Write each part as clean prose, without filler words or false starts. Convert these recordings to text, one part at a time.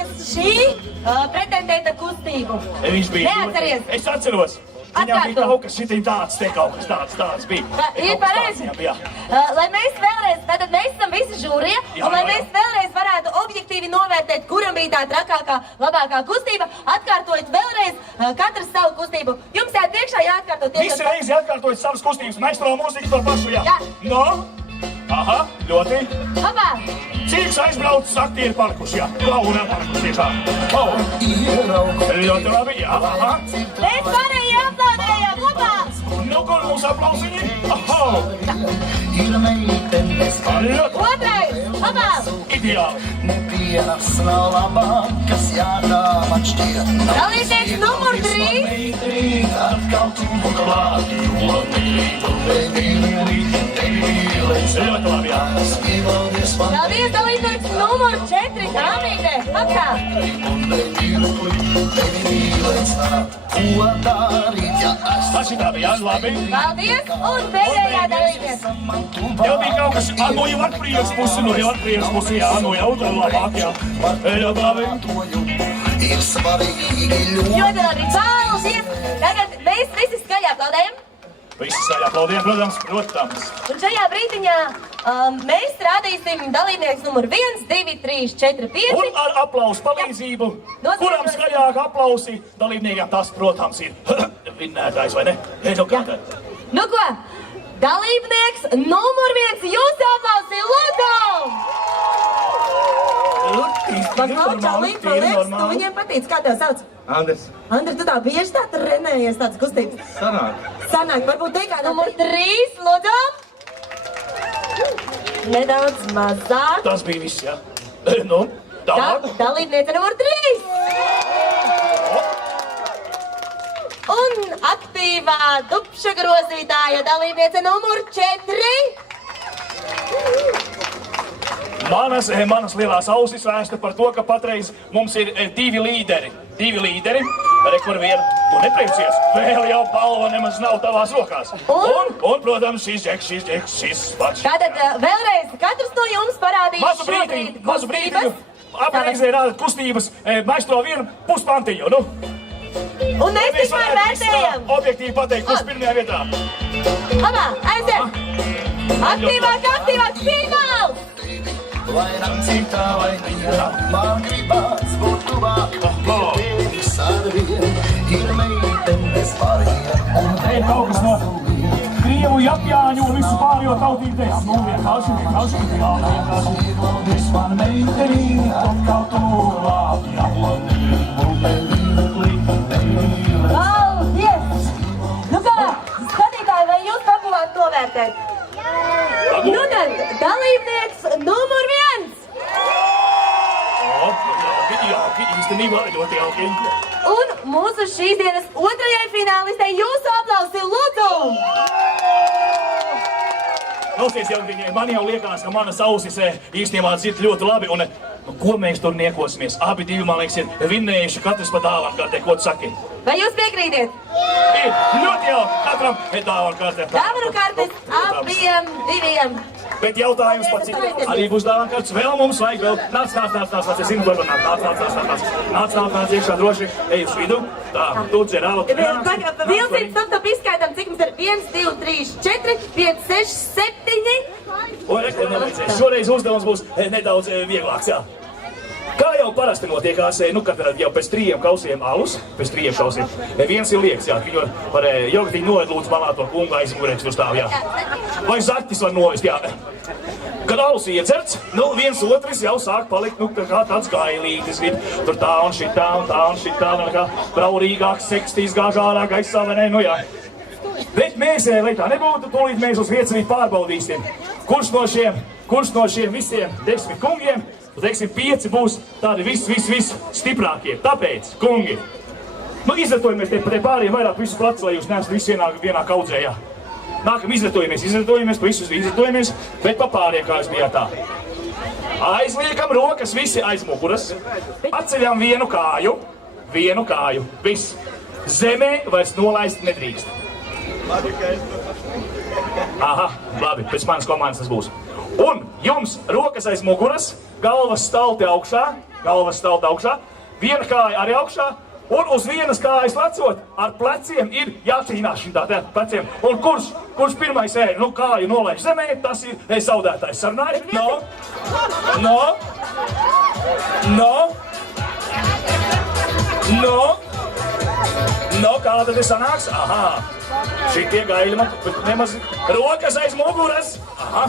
atceries šī pretendenta kustību? Viņš bija. Neatceries? Es atceros. Viņam bija kaut kas šitīm tāds, te kaut kas tāds bija. Ir pareizi. Lai mēs vēlreiz, tātad mēs esam visi žūrija, un lai mēs vēlreiz varētu objektīvi novērtēt, kuram bija tā trakākā, labākā kustība, atkārtojot vēlreiz katrs savu kustību. Jums jāt priekšā jāatkārtot tieši. Visi reizi atkārtojot savas kustības, maestro mūziku to pašu, jā. No? Aha, ļoti. Labā. Cirks aizbraucis, aktieri palikuši, jā. Galvenā palikuši tiešā. Ļoti labi, jā, aha. Mēs pārējie aplaudējam, labā. Nu, kur mums aplausiņi? Oho! Otrais, labā. Ideāli. Dalībnieks numur 3. Ļoti labi, jā. Paldies, dalībnieks numur 4. Dāmīte, apkā. Šitā bija, jā, labi. Paldies, un pēdējā dalībnieks. Jau bija kaut kas, no jau ar priekš pusi, jā, no jau tur labāk, jā. Ļoti labi. Ļoti labi, paldies. Tagad mēs visi skaļi aplaudējam. Visi skaļi aplaudējam, protams. Un šajā brīdiņā mēs rādīsim dalībnieks numur 1, 2, 3, 4, 5. Un ar aplausu palīdzību, kuram skaļāk aplausi dalībniekam, tas, protams, ir vinnētājs, vai ne? Nu ko, dalībnieks numur 1, jūs aplausi, lūdzu! Paklaučā līdz, tu viņiem patīc, kā tev sauc? Andris. Andri, tu tā bieži tā trenējies tādas kustības? Sanāk, varbūt te kā numur 3, lūdzu! Nedaudz mazāk. Tas bija viss, jā. Nu, tālāk. Dalībniece numur 3. Un aktīvā dupša grozītāja dalībniece numur 4. Manas lielās ausis vēsta par to, ka patreiz mums ir divi līderi. Kur vienu, tu nepriecājies, vēl jau balva nemaz nav tavās rokās. Un protams, šis džeks, šis pats. Tātad vēlreiz, katrs no jums parādīs Mazu brīdiņu, apreizē rādat kustības, maestro vienu puspantiņu, nu. Un mēs tikmēr vērtējam. Objektīvi pateikt, kurš pirmajā vietā. Labā, aiziet. Aktīvāk, fināls. Vairāk citā vai mīrā, man gribās būt tuvāk, pie tevis ar vien, ir meitenes pāriem. Te kaut kas no Krievu, Japjāņu un visu pārējo tautību teiks. Nu, vienkārši. Es man meiteni, kaut tuvāk, Paldies! Nu kā, skatītāji, vai jūs paguvāt novērtēt? Nu tad, dalībnieks numur 1. Jauki, īstenībā ļoti jauki. Un mūsu šīs dienas otrajai finālistei jūsu aplausi, lūdzu! Klausies, jaukiņi, man jau liekas, ka manas ausis īstenībā dzird ļoti labi, un ko mēs tur niekosimies? Abi divi, man liekas, ir vinnējuši katrs pa dāvankārtē, ko tu saki? Vai jūs piekrītiet? Ir ļoti jauki, katram ir dāvankārtē. Dāvankārtes abiem diviem. Bet jautājums pats ir, arī būs dāvankārts, vēl mums vajag vēl. Nāc, es zinu, ko nāc, iekšā droši, ej uz vidu. Tā, tu dzer aut. Vilcīt, stop, izskaitam, cik mums ir 1, 2, 3, 4, 5, 6, 7. Šoreiz uzdevums būs nedaudz vieglāks, jā. Kā jau parasti notiekās, kad jau pēc 3 kausiem alus, viens ir liekas, jā, viņu var jogatiņu noved lūdzu malā to kungu aizmūrēks tur stāv, jā. Vai zaķis var novest, jā. Kad alus iedzerts, viens otrs jau sāk palikt, kā tāds gailītis, tur tā un šitā, kā braurīgāks, sekstīsgāk, ārāk aizsā, vai ne, jā. Bet mēs, lai tā nebūtu, tūlīt mēs uz vietas arī pārbaudīsim, kurš no šiem visiem 10 kungiem, teiksim, 5 būs tādi viss stiprākie. Tāpēc, kungi, izratojamies te pāriem vairāk visu placu, lai jūs neesat visi vienā kaudzē, jā. Nākam, izratojamies, bet pa pāriem, kā es bijāt tā. Aizliekam rokas visi aiz muguras, atceļam vienu kāju, viss. Zemē vairs nolaist nedrīkst. Aha, labi, pēc manas komandas tas būs. Un jums rokas aiz muguras, galvas stalti augšā, galvas stāv augšā, viena kāja arī augšā, un uz vienas kājas lecot, ar pleciem ir jācīnās šitā te pleciem. Un kurš pirmais nu kāju nolaiž zemē, tas ir zaudētājs. Sarunājies? No, kā tad sanāks? Aha, šitie gaļi man nemaz rokas aiz muguras. Aha,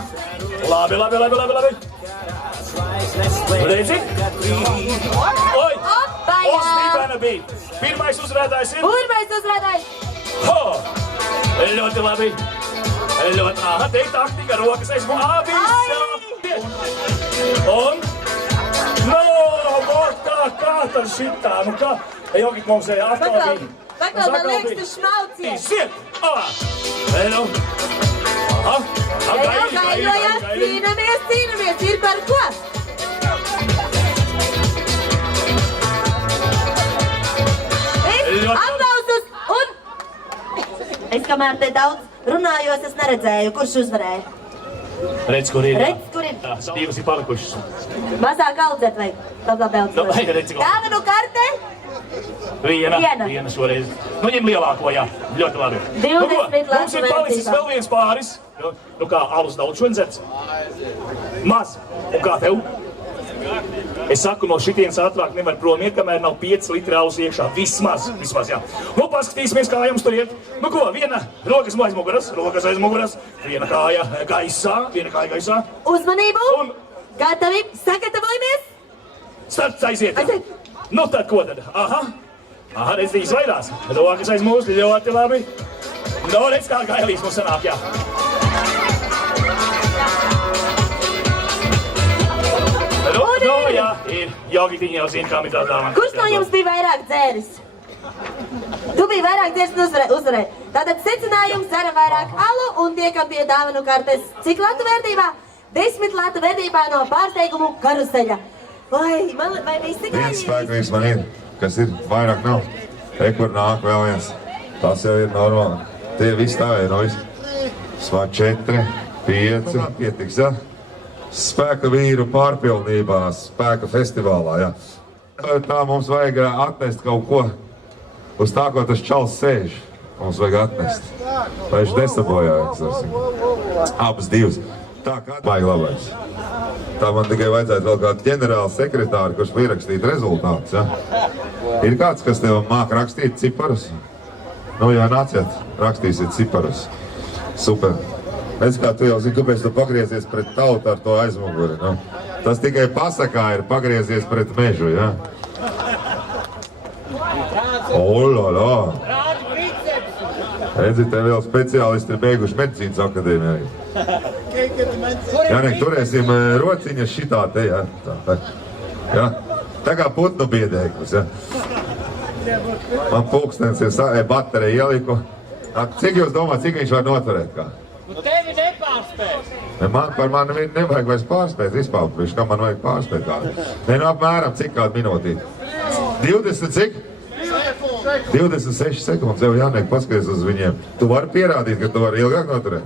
labi. Redzi? Oi, uztīpēna bija. Pirmais uzrādājs ir? Pirmais uzrādājs! Ho, ļoti labi. Aha, te ir taktika, rokas aiz muguras. Un? No, kā tad šitā, nu kā? Jogit mums atkal bija. Pakal, man liekas, tu šmaucies. Siet! Nu. Aha. Gaidojās, cīnamies, ir par ko? Aplausus un... Es kamēr te daudz runājos, es neredzēju, kurš uzvarēja. Redz, kur ir. Tā, divas ir palikušas. Mazāk audzēt vajag. Redz, ko. Dāvanu karte? Viena šoreiz. Nu, ņem lielāko, jā. Ļoti labi. 20 mums ir palicis vēl viens pāris. Nu kā, alus daudz šodien dzerts? Maz. Un kā tev? Es saku, no šitienas ātrāk nevar prom iet, kamēr nav 5 litri alus iekšā. Vismaz, jā. Nu, paskatīsimies, kā jums tur iet. Nu ko, viena rokas aiz muguras, viena kāja gaisā. Uzmanību! Un Gatavi, sagatavojamies! starts aiziet. Nu tad ko tad? Aha, redz, izvairās. Rokas aiz mūsu, ļoti labi. Nu, redz, kā gailīs mums sanāk, jā. Nu, jā, ir Jogitiņa jau zina, kā ir tā dāvana. Kurš no jums bija vairāk dzēris? Tu biji vairāk dzēris un uzvarēji. Tātad secinājums, dzeram vairāk alu un tiekam pie dāvanu kartes. Cik latu vērtībā? 10 latu vērtībā no pārsteigumu karuseļa. Vai visi gājīgi? Viens spēkvīrs man ir, kas ir, vairāk nav. Kur nāk vēl viens. Tas jau ir normāli. Tie visi tā ir, no visi. Svā 4, 5, pietiks, ja? Spēka vīru pārpilnībā, spēka festivālā, ja? Tā mums vajag atnest kaut ko uz tā, ko tas čals sēž. Mums vajag atnest. Lai viņš nesabojājas. Abas divas. Tā kā vajag labais. Tā man tikai vajadzētu vēl kādu ģenerālu sekretāru, kurš pierakstīt rezultātus, ja? Ir kāds, kas tev māk rakstīt ciparus? Nu, jā, nāciet, rakstīsiet ciparus. Super. Es kā tu jau zini, kāpēc tu pagriezies pret tautu ar to aizmuguri, nu? Tas tikai pasakā ir pagriezies pret mežu, ja? Olala! Redzi, te vēl speciālisti ir beiguši medicīnas akadēmiju. Jānek, turēsim rociņas šitā te, ja? Ja? Tā kā putnu biedēklis, ja? Man pulkstens ir baterija ieliku. Cik jūs domājat, cik viņš var noturēt kā? Nu tevi nepārspēs. Man par mani nevajag vairs pārspēt, izpaukuši, kā man vajag pārspēt kādu. Nu apmēram cik kādu minūtīt? 20 cik? 26 sekundes, jau Jānek, paskaties uz viņiem. Tu vari pierādīt, ka tu vari ilgāk noturēt?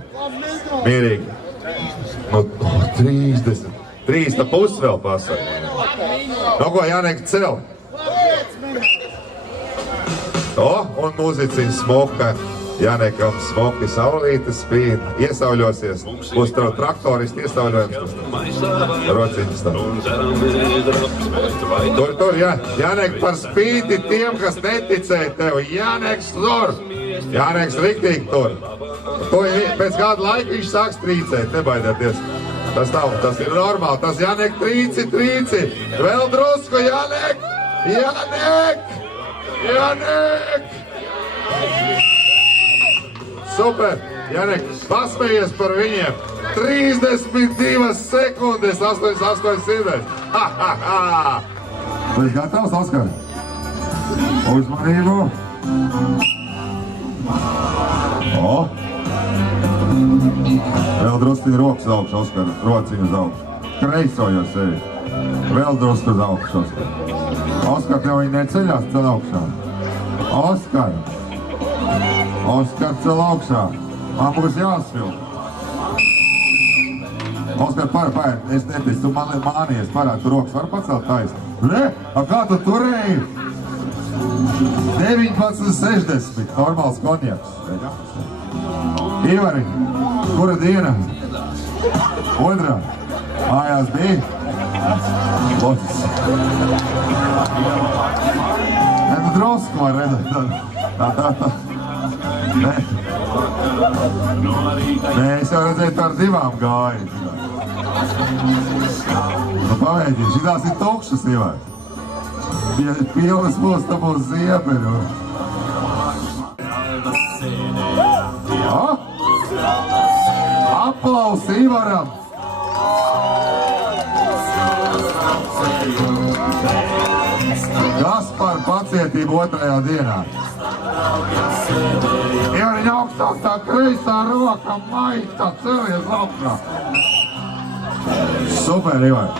Mierīgi. Nu, 30. 3,5 vēl pasaka. Nu ko, Jānek, cel? Un mūziciņš smoka. Jānekam smoki saulīte spīd, iesauļosies. Būs tev traktoristi iesauļojums. Rociņas tam. Tur, jā. Jānek par spīti tiem, kas neticēja tev. Jāneks tur. Jāneks riktīgi tur. Pēc kādu laiku viņš sāks trīcēt, nebaidieties. Tas nav, tas ir normāli. Tas Jānek trīci. Vēl drusku, Jānek! Jānek! Super! Jānek, pasmējies par viņiem! 32 sekundes, 88 sirdēs! Ha! Tu esi gatavs, Oskar? Uzmanību! Vēl drusku rokas augšu, Oskar, rociņu uz augšu. Kreisojos sevi. Vēl drusku uz augšu, Oskar. Oskar, tev viņi neceļās cel augšā. Oskar, cel augšā. Man būs jāsvilp. Oskar, pār, es neticu, tu man mānījies parādi, tu rokas var pacelt taisni. Ne? Kā tu turēji? 19,60. Normāls konjaks. Ivari, kura diena? Otrā. Mājās bija? Locis. Ne, tu drosku var redzēt. Nē. Nē, es jau redzēju, tā ar divām gāju. Nu, pamēģini, šitās ir tukšas, Ivar. Ja pilnas būs, tā būs ziemeļu. Aplausi Ivaram! Gaspar pacietību otrajā dienā. Ievariņ augstāk tā kreisā roka, maita, celies laukā. Super, Ivar.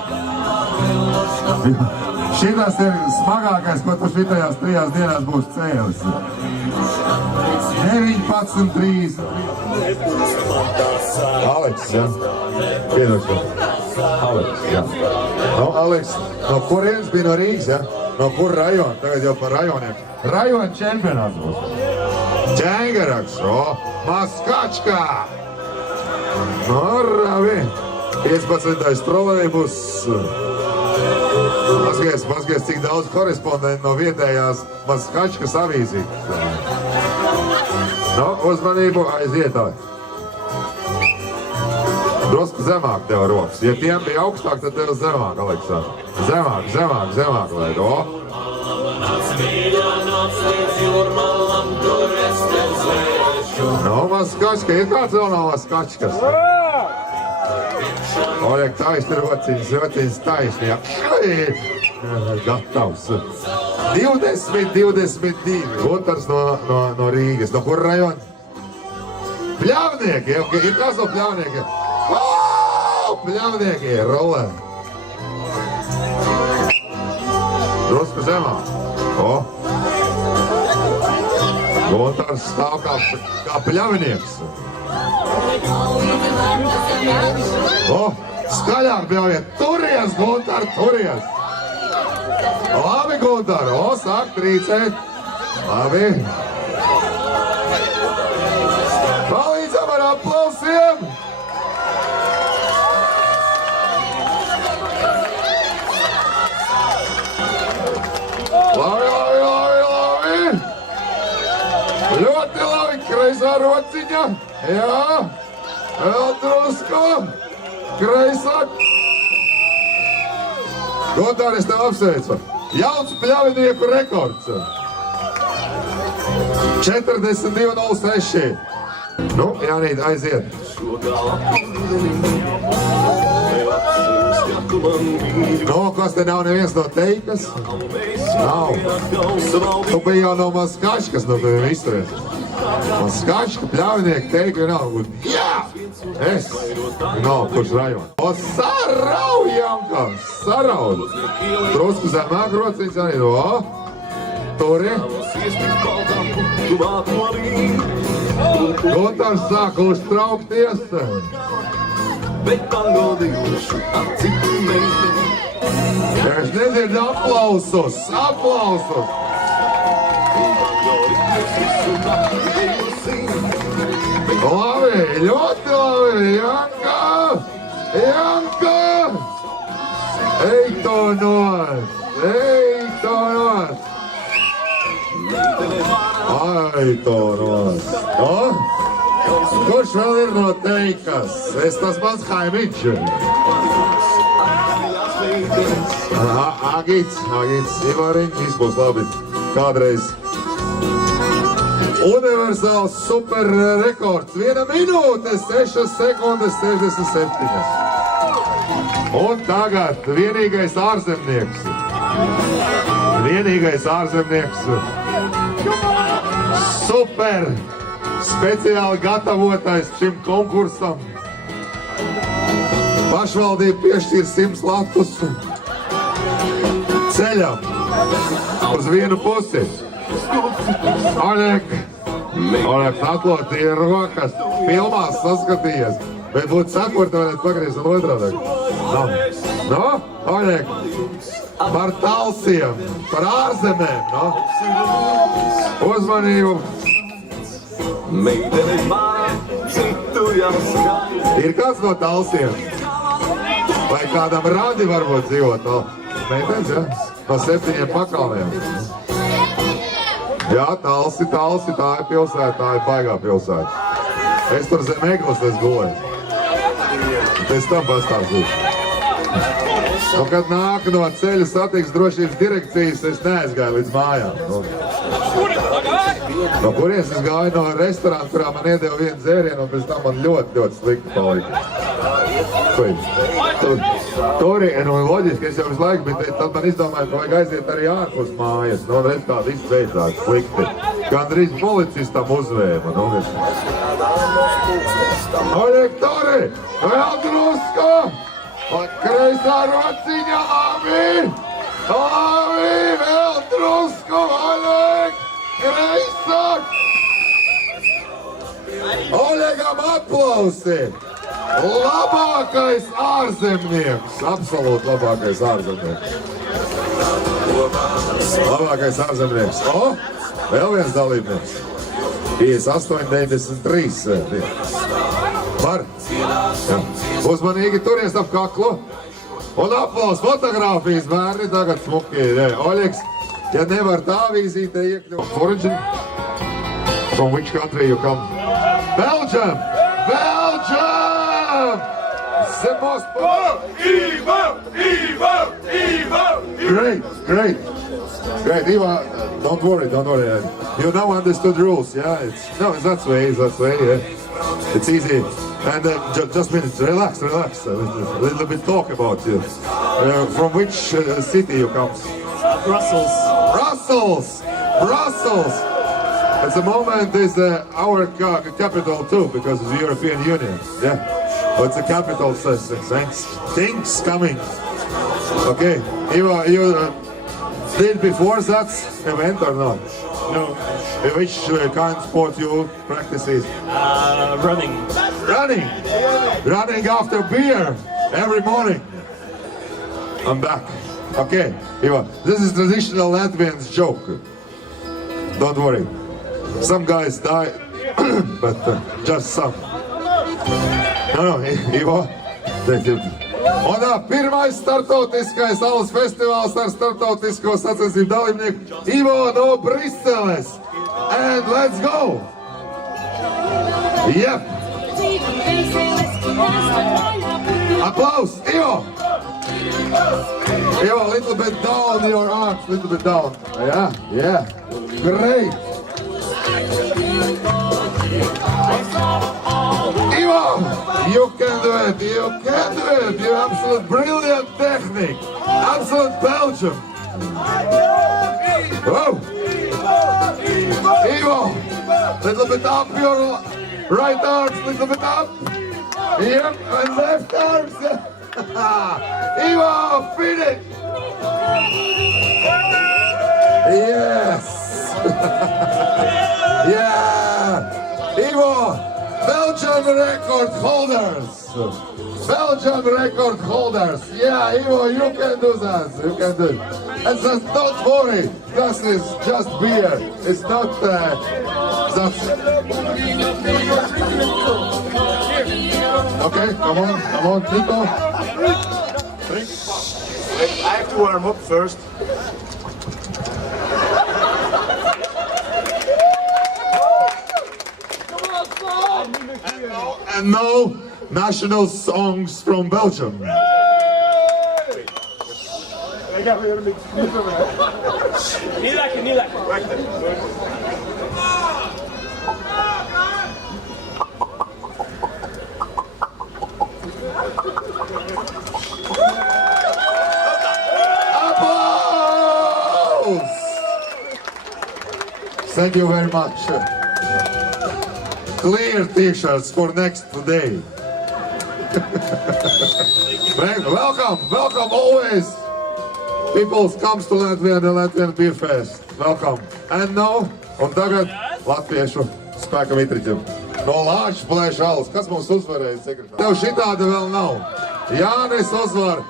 Šitas ir smagākais, ko tu šitajās 3 dienās būs cēlis. 19,30. Aleks, ja? Piedošana. Aleks, ja. No, Aleks, no kurienes bija no Rīgas, ja? No kur rajona? Tagad jau par rajoniem. Rajona čempionāts būs. Ķengaraks, Maskačkā. No, ravi. 15. trolejbus. Paskaties, cik daudz korespondentu no vietējās Maskačkas avīzītes. No, uzmanību aizietā. Drusku zemāk tev rokas. Ja tiem bija augstāk, tad tev zemāk, Aleksandr. Zemāk, lai to. No, Maskačka, ir kāds vēl no Maskačkas? Oļek, taisni rociņas taisni, ja. Gatavs. 20-22. Guntars no Rīgas. No kur rajona? Pļavnieki, ir kas no pļavniekiem? Pļavnieki, rolē. Drusku zemāk. Guntars stāv kā pļavnieks. Skaļāk bļaujiet. Turies, Guntar, turies. Labi, Guntar. Sāk trīcēt. Labi. Palīdzam ar aplausiem. Labi. Ļoti labi. Kreisā rociņa. Jā. Vēl drusku. Kreisā. Guntar, es tev apsveicu. Jauns pļavinieku rekords. 42,06. Nu, Jānīt, aiziet. No, kas te nav neviens no Teikas? Nav. Tu biji jau no Maskačkas, no teviem izturēs. Maskačka, pļavinieki, Teika nav. Jā! Es. Nav, kurš rajona. Sarau, Janka! Sarau! Drusku zemāk rociņas, Jānīt. Turi. Guntars sāk uztraukties. Es nedzirdu aplausus. Labi, ļoti labi, Janka! Ej to nos! Ai, to nos! Kurš vēl ir no Teikas? Tas mans Haimiņš. Agits, Ivariņ, viss būs labi. Kādreiz. Universāls super rekords. 1 minūte, 6 sekundes, 67. Un tagad vienīgais ārzemnieks. Super! Speciāli gatavotais šim konkursam. Pašvaldība piešķir 100 latus ceļam uz vienu pusi. Oļek, atlot ir rokas, filmās saskatījies. Bet būtu sakurta, varētu pagriezt un otrādā. No, Oļeg, par talsiem, par ārzemēm, no. Uzmanību. Ir kāds no talsiem? Vai kādam radi varbūt dzīvot no meitenes, ja? No 7 pakalniem. Jā, talsi, tā ir pilsēta, tā ir baigā pilsēta. Es tur zem Eglas gulēju. Pēc tam pastāstīšu. Un, kad nāk no ceļu satiksmes drošības direkcijas, es neaizgāju līdz mājām. No kurienes es gāju no restorāna, kurā man iedeva vienu dzērienu, un pēc tam man ļoti, ļoti slikti palika. Tur loģiski, es jau visu laiku, bet tad man izdomāju, ka vajag aiziet arī ārpus mājas. Nu, redz, tā viss beidzās slikti. Gandrīz policistam uzvēma. Oļeg, Tori! Vēl drusku! Kreisā rociņa, labi! Labi! Vēl drusku, Oļeg! Kreisāk! Oļegam aplausi! Labākais ārzemnieks! Absolūti labākais ārzemnieks! Labākais ārzemnieks! O! Vēl viens dalībnieks! 58,93. Var? Jā. Uzmanīgi turies ap kaklu. Un aplaus fotogrāfijas bērni tagad smuki. Oļegs, ja nevar tā vīzītē iekļūt. Origin? From which country you come? Belgium! Belgium! The most... Great. Great, Iva, don't worry. You now understood rules, yeah? It's that way, yeah. It's easy. And just a minute, relax. A little bit talk about you. From which city you come? Brussels. At the moment is our capital too, because it's the European Union, yeah? But the capital says things coming. Okay, Iva, you did before that event or not? No. Which kind of sport you practices? Running. Running after beer every morning. I'm back. Okay, Iva, this is traditional Latvian joke. Don't worry. Some guys die, but just some. No, Iva. Un pirmais startautiskais alus festivāls ar startautisko sacensību dalībnieku Ivo no Briseles. And let's go! Yep! Applause, Ivo! Ivo, a little bit down your arms, little bit down. Yeah. Great! Ivo, you can do it. You have absolute brilliant technique. Absolute Belgium. Whoa. Ivo, little bit up your right arms, little bit up. Yep, and left arms. Ivo, feed it. Yes. Yeah. Ivo. Belgian record holders! Yeah, Ivo, you can do that. And just don't worry, this is just beer. It's not Okay, come on, Nico. Drink. I have to warm up first. And now, national songs from Belgium. Niet lekker. Applause! Thank you very much. Clear t-shirts for next day. Welcome always. People comes to Latvia and the Latvian Beer Fest. Welcome. And now, un tagad latviešu spēka vitriķiem. No Lāča plēša alus. Kas mums uzvarēja, sekretārs? Tev šitāda vēl nav. Jānis uzvar.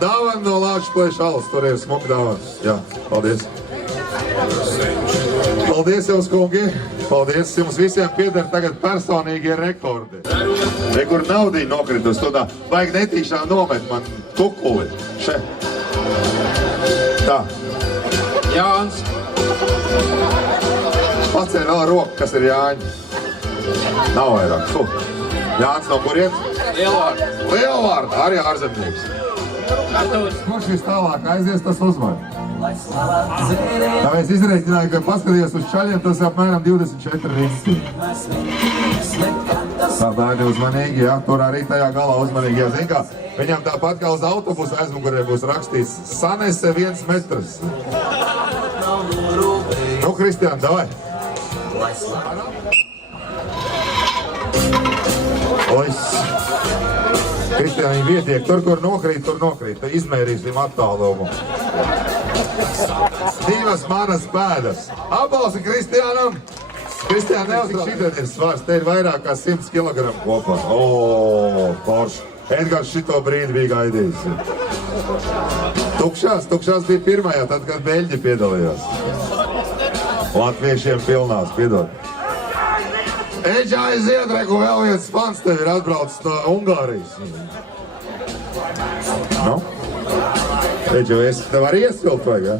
Dāvana no Lāča plēša alus. Tur ir smuka dāvana. Jā, paldies. Paldies jums, kungi. Paldies. Jums visiem pieder tagad personīgie rekordi. Re, kur naudī nokritus, tu tā vajag netīšām nomet man tukuli. Še. Tā. Jānis. Pacēl vēl roku, kas ir Jāņi. Nav vairāk. Jānis no kurienes? Lielvārda. Lielvārda, arī ārzemnieks. Kurš vis tālāk aizies, tas uzvar. Tāpēc izreikināju, ka paskatījos uz čaļiem, tas apmēram 24 rinsti. Tā ir uzmanīgi, jā, tur arī tajā galā uzmanīgi, jā, zin kā, viņam tāpat kā uz autobusu aizmugurē būs rakstīts Sanese 1 metrs. Nu, Kristiān, davai. Ois. Kristiān, viņi vietiek, tur, kur nokrīt, tur nokrīt. Izmērīsim attālumu. 2 manas pēdas. Aplausi Kristiānam. Kristiān, neuztrauc, šitien ir svars. Te ir vairāk kā 100 kg kopā. O, porši. Edgars šito brīdi bija gaidījis. Tukšās bija pirmajā, tad, kad beļģi piedalījās. Latviešiem pilnās, piedod. Eģā aiziet, reku, vēl viens fans tev ir atbraucis no Ungārijas. Nu? Eģa, tev arī iesvilkt vajag, jā?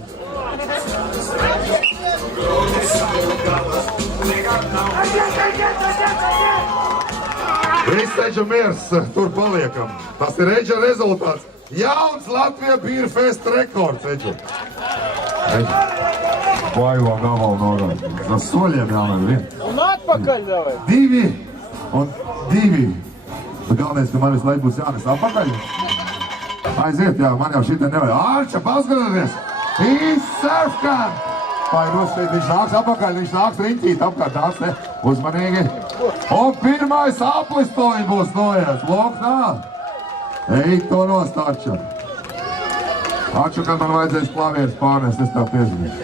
Viss Eģa miers, tur paliekam. Tas ir Eģa rezultāts. Jauns Latvija Beer Fest rekords, Eģa. Eģa. Vaivo gabalu norādi. Tas soļiem jāmēr vien. Un atpakaļ davai. 2 un 2. Galvenais, ka man visu laiku būs jānes atpakaļ. Aiziet, jā, man jau šitā nevajag. Ārča, paskatieties! Surfkan! Vai šeit viņš nāks apakaļ, viņš nāks riņķīt apkārt, nāks te uzmanīgi. Un pirmais aplistoļi būs noies, loknā. Ej, to nost, Ārča. Ārča, kad man vajadzēs klavieres pārnest, es tev piezīmēšu.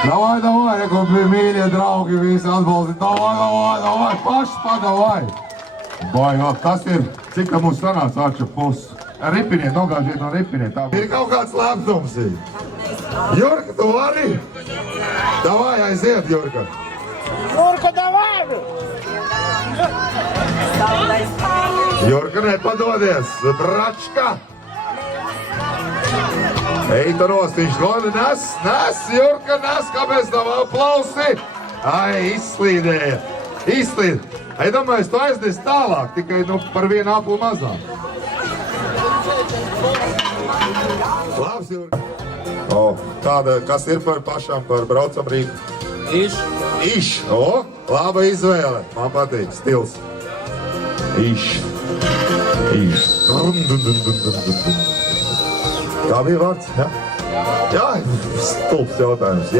Davai, reko, mīļie draugi, visi atbalsti. Davai, paši padavai. Vai, kas ir? Cik tā mums sanāca, Ārča, pusi? Ripiniet, nogāžiet no ripiniet. Ir kaut kāds lēptums. Jurka, tu vari? Davai, aiziet, Jurka. Jurka, davai! Jurka, nepadodies. Bračka. Ej, tu nost, viņš goda nes, Jurka, nes, kāpēc nav aplausi? Ai, izslīdēja. Ej, domāju, tu aiznes tālāk, tikai par vienu aplu mazāk. Labs, Jurka. Tāda, kas ir par pašām, par braucam Rīgu? Iš. Laba izvēle. Man patīk, stils. Iš. Tā bija vārds, jā? Jā, stulps jautājums.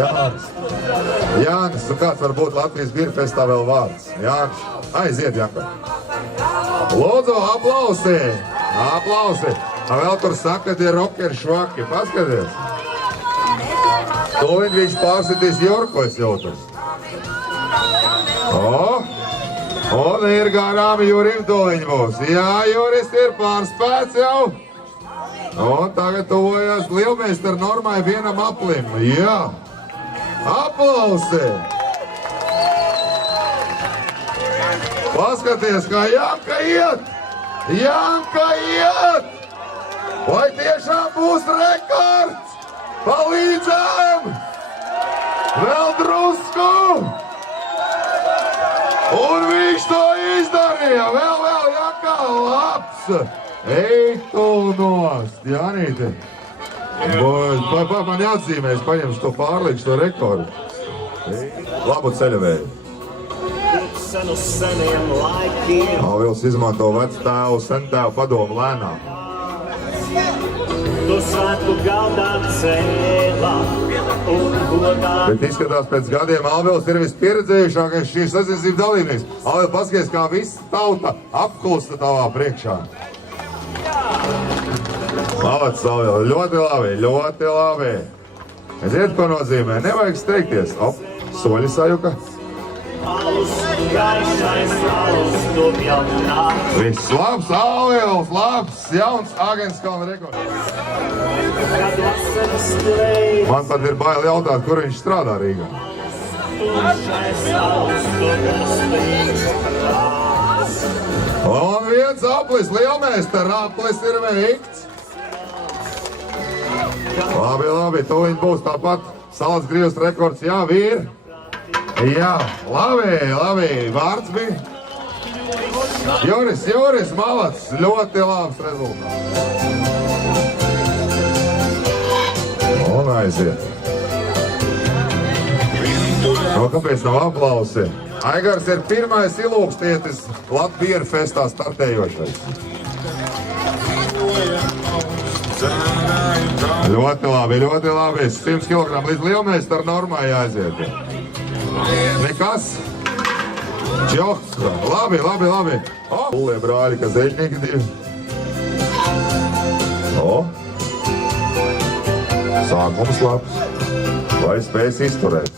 Jānis, kāds var būt Latvijas Beer Festā vēl vārds? Jānis, aiziet, Janka. Lūdzu, aplausi. Vēl tur saka, ka ir rockeri švaki. Paskaties. Tūlīt viņš pārsitīs Jorko, es jūtos. Un ir garām Jurim tūliņ būs. Jā, Juris ir pārspēts jau. Un tagad tuvojas lielmeister Normai vienam aplim. Jā. Aplausi. Paskaties, kā Janka iet. Vai tiešām būs rekords? Palīdzam! Vēl drusku! Un viņš to izdarīja! Vēl, Janka, labs! Ej, tu nost, Janīte! Man jāatzīmē, es paņemšu to pārliekšu, to rekordu. Labu ceļavēju! Alvils izmanto vectēvu, sentēvu padomu lēnām. Bet izskatās pēc gadiem Alvils ir vispieredzējušākais šīs sacensību dalībnieks. Alvils, paskaties, kā viss tauta apkulsta tavā priekšā. Malacis, Alvils, ļoti labi. Ziniet, ko nozīmē? Nevajag steigties. Soļi sajuka. Viss labs, Āvils, labs, jauns agents Kalna rekords. Man pat ir bail jautāt, kur viņš strādā Rīgā. Un viens aplis, lielmeister, aplis ir veikts. Labi, tuliņ būs tāpat salas grīvas rekords, jā, vīri. Jā, labi, vārds bija. Juris, malacis, ļoti labs rezultāts. Un aiziet. Kāpēc nav aplausi? Aigars ir pirmais ilūkstietis Latvijas festā startējošais. Ļoti labi. 100 kg līdz lielmeistaru normai jāaiziet. Nekas. Čoka. Labi. Ulie brāļi, ka zeļnieki divi. Sākums labs. Vai spēs izturēt?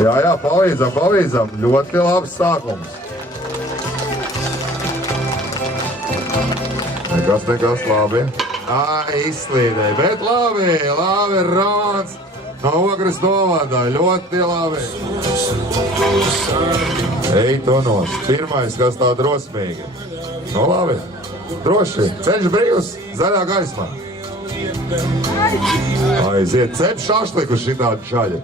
Jā, palīdzam. Ļoti labs sākums. Nekas, labi. Izslīdēja, bet labi, Romāns no Ogres novada, ļoti labi. Ej to nost, pirmais, kas tā drosmīgi. Nu labi, droši, ceļš brīvs, zaļā gaismā. Aiziet, cep šašliku šitādi šaļi.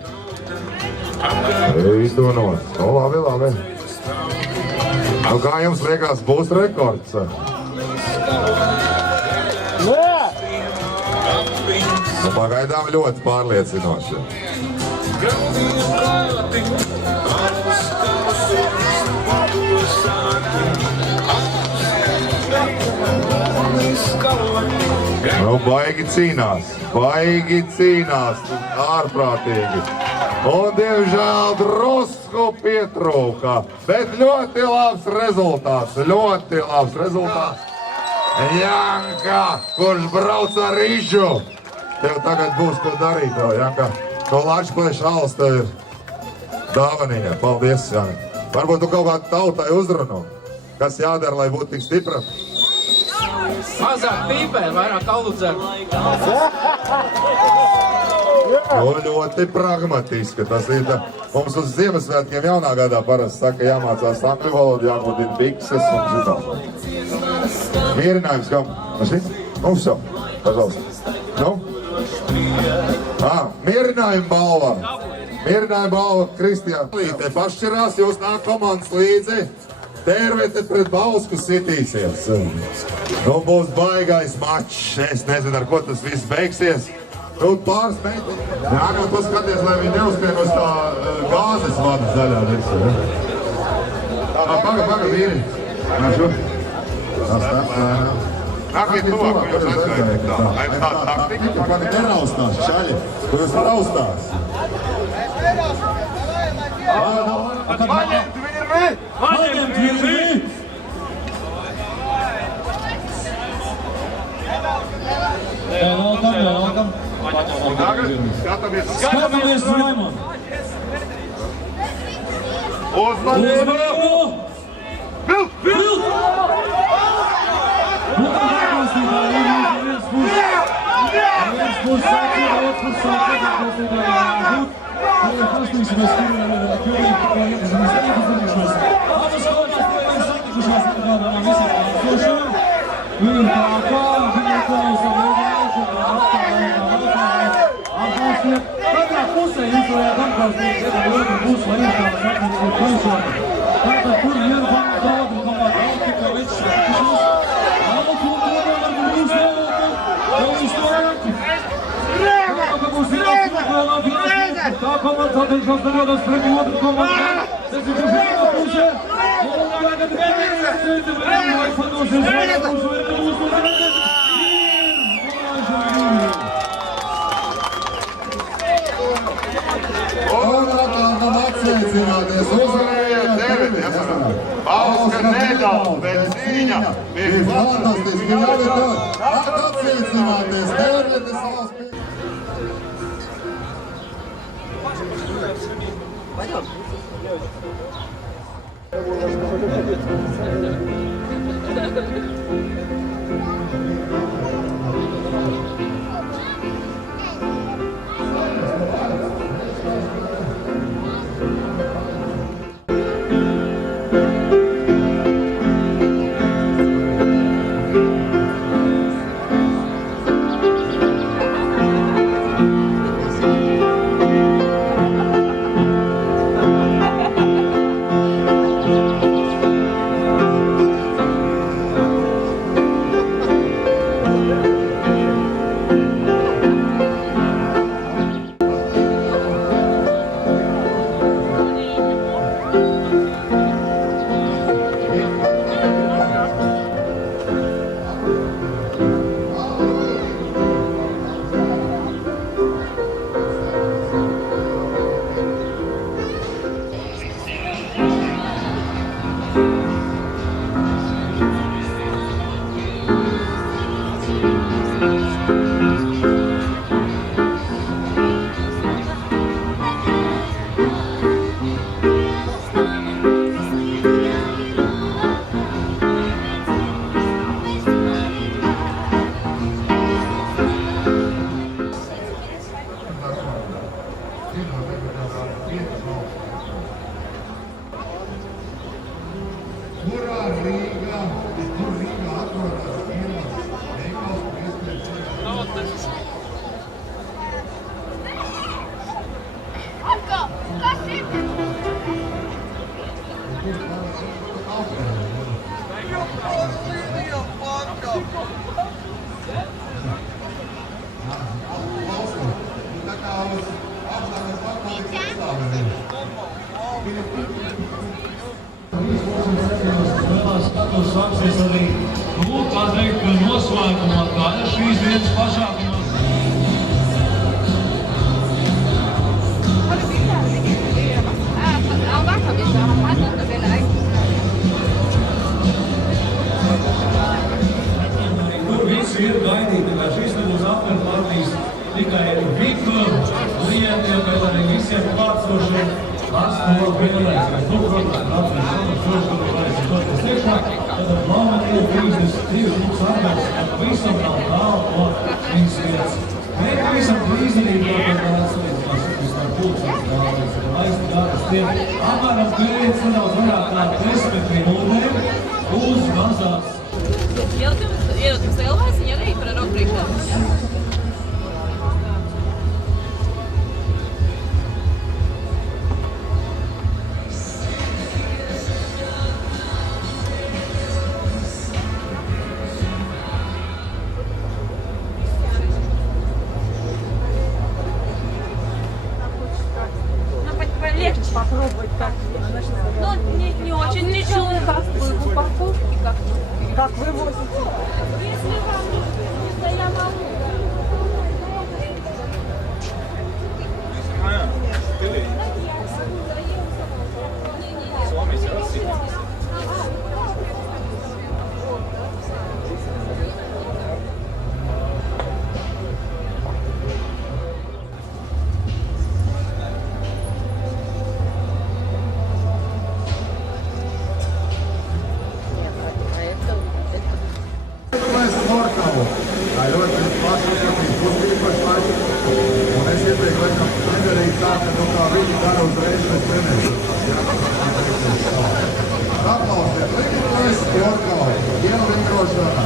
Ej to nost, nu labi. Nu kā jums liekas, būs rekords? Nu, pagaidām ļoti pārliecinoši. Nu, baigi cīnās, ārprātīgi. Un, diemžēl, drusku pietrūka, bet ļoti labs rezultāts. Janka, kurš brauc ar rīžu. Tev tagad būs ko darīt, Janka. No Lačplēša alas tev ir dāvanīja. Paldies, Janka. Varbūt tu kaut kādu tautai uzrunu. Kas jādara, lai būtu tik stipra? Mazāk pīpē, vairāk kaulu dzer. Ļoti pragmatiski. Tas ir mums uz Ziemassvētkiem jaunā gadā parasti saka, jāmācās angļu valodu, jākodina bikses un šitā. Mierinājums kam? Nu, šo. Pažalst. Nu? Mierinājuma balva Kristijā. Te pašķirās, jūs nāk komandas līdzi. Tērvete pret Bausku sitīsies. Nu, būs baigais mačs. Es nezinu, ar ko tas viss beigsies. Nu, pāris meiteni. Jā, nu, tu skaties, lai viņi neuzskrien uz tā gāzes vada zaļā versija. Paga, vīri. Našu. Nākiet tuvāk, ko jūs aizgājat tā. Aiz tāda taktika. Mani neraustās, šaļi. Ko jūs raustās? Paņemt virvi! Vēlkam. Skatāmies Raimond. Uzmanību! Vilt! Katrā pusē jūs varētu atbalstīt, ja otru pusi, lai iestādes atbalstīt plēšot. Tātad, kur vienu komatu komādu tikai līdz šākušos. Alku un kodām ar būs nevēlku, vēl uz to rāki. Ka būs vienāks vēl finansies. Tā komanda attiekšās nevēlas preti otru komatu. Tas ir vienā pusē. Un tagad vienīgais sveicam, lai padošies vēl pušu, vai nebūs to rāki. Un atkal atsveicināties, uzvarējot Tērveti. Bauska nedaudz, bet cīņa bija fantastiski. Atsveicināties, Tērveti salas pie... Skatos sāksies arī, kā teikt, noslēgumā daļa šīs dienas pasākumā. Tur visi ir gaidīti, ka šis nebūs apkārtpārtīs tikai VIP klientiem, bet arī visiem klātsošiem astotnē vienlaicīgi. Nu, protams, atsevišķi šošanu varēsim doties iekšā, tad Laumenija 32 mums atvērs, ka visam nav tālu no viņas vietas. Bet visam drīzīgi atsalīdzinās starp pulkstens tālāk, ka laist gāras tiem apmēram klients nedaudz vairāk kā 10 minūtēm uz mazās. Iedotam lielvaisiņu arī par rokpriekšā. Легче попробовать как. Ну, не очень ничего, как в упаковке, как вывозите. Если вам нужно, я могу. Ļoti pašapziņas kustības paši, un es ieteiktu laikam nedarīt tā, ka nu kā viņi dara uzreiz pēc trenēšanas. Aplausiet, Ligulais, Jorkau, ievingrošana.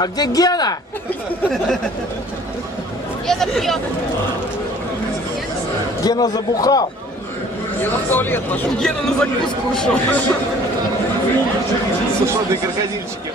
А где Гена? Гена пьет. Гена забухал. Гена в туалет пошел. Гена на закуску ушел. Сушеные крокодильчики.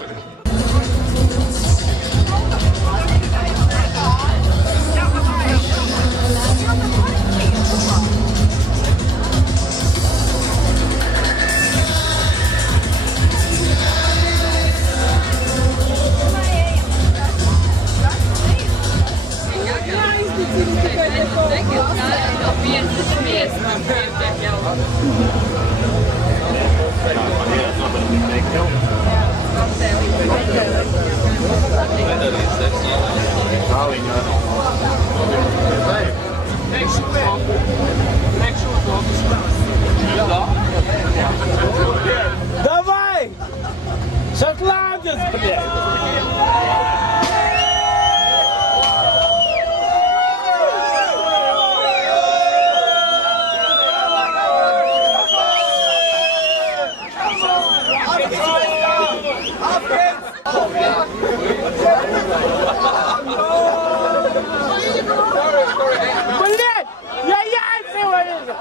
Давай! Шотландец, блядь! Блядь! Я яйца его видел!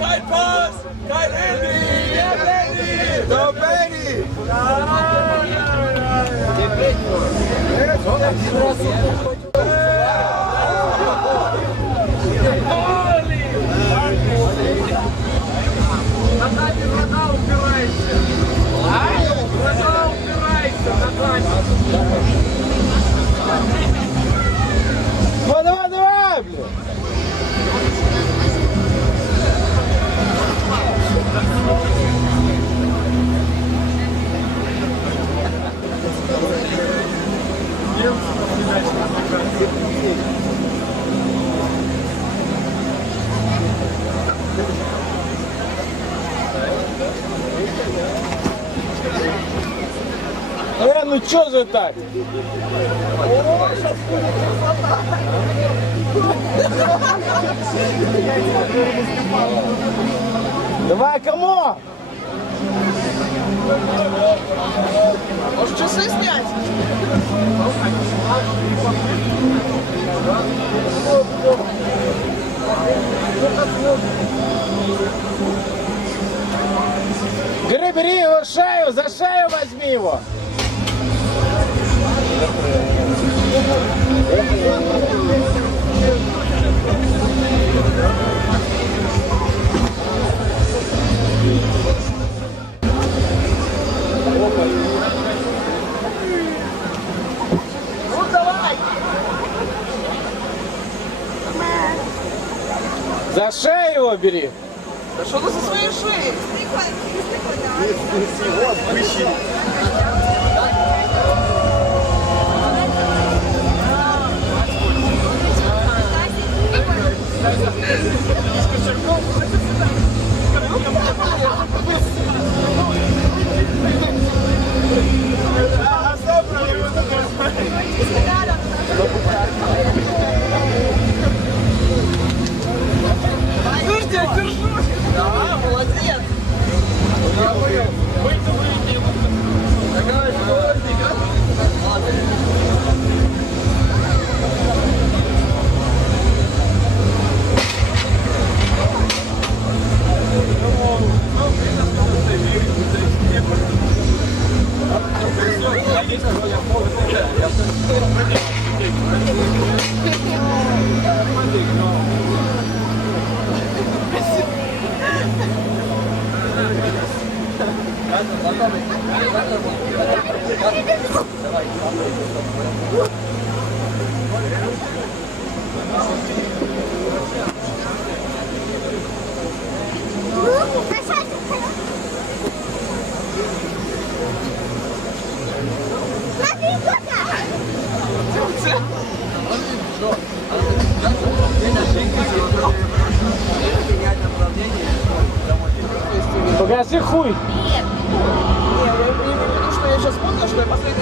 Kein Pass! Kein Handy! Go Benny! Давай, блядь! Ну чё же так? Давай, кому? Может, часы снять? Бери его шею, за шею возьми его. Ну, давай! За шею его бери. Да что ты со своей шеей? Слушайте, я держусь! Да, молодец! Скажи хуй. Нет, Не, я имею в виду, что я сейчас понял, что я последний